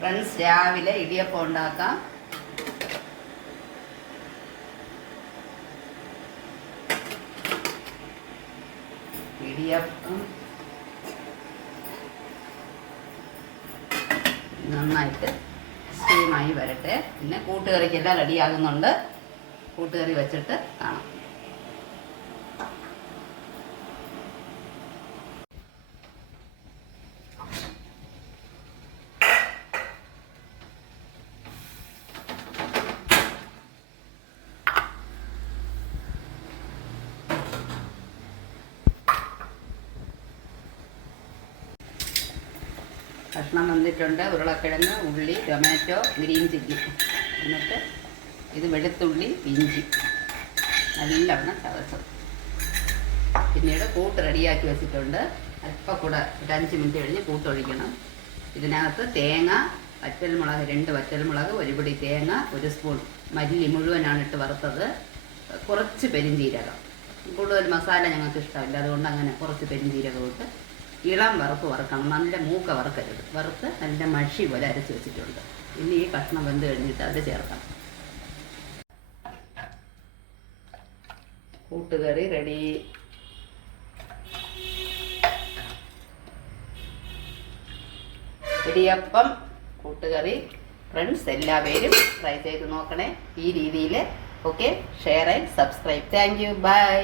Friends, രാവിലെ ഇടിയപ്പം ഉണ്ടാക്കാം. ഇടിയപ്പം നന്നായിട്ട് സ്റ്റീമായി വരട്ടെ. പിന്നെ കൂട്ടുകറിക്കെല്ലാം റെഡിയാകുന്നുണ്ട്. കൂട്ടുകറി വെച്ചിട്ട് കാണാം. കഷ്ണം വന്നിട്ടുണ്ട്. ഉരുളക്കിഴങ്ങ്, ഉള്ളി, ടൊമാറ്റോ, ഗ്രീൻ ചില്ലി, എന്നിട്ട് ഇത് വെളുത്തുള്ളി, ഇഞ്ചി നല്ലവണ്ണം ചതച്ചത്. പിന്നീട് കൂട്ട് റെഡിയാക്കി വെച്ചിട്ടുണ്ട്. അല്പം കൂടെ ഒരു 5 മിനിറ്റ് കഴിഞ്ഞ് കൂട്ടൊഴിക്കണം. ഇതിനകത്ത് തേങ്ങ, വറ്റൽമുളക്, 2 വറ്റൽമുളക്, 1 പിടി തേങ്ങ, 1 സ്പൂൺ മല്ലി മുഴുവനാണ് ഇട്ട് വറുത്തത്, കുറച്ച് പെരിഞ്ചീരകം. കൂടുതൽ മസാല ഞങ്ങൾക്ക് ഇഷ്ടമില്ല, അതുകൊണ്ട് അങ്ങനെ കുറച്ച് പെരിഞ്ചീരകം ഇട്ട് ഇളം വറുക്കണം. നല്ല മൂക്ക വറുക്കരുത്. വറുത്ത് നല്ല മഷി പോലെ അരച്ച് വെച്ചിട്ടുണ്ട്. ഇനി ഈ കഷ്ണം വെന്ത് കഴിഞ്ഞിട്ട് അത് ചേർക്കാം. കൂട്ടുകറി റെഡി. ഇടിയപ്പം കൂട്ടുകറി. ഫ്രണ്ട്സ്, എല്ലാവരും ട്രൈ ചെയ്ത് നോക്കണേ ഈ രീതിയിൽ. Okay, share and subscribe. Thank you. By.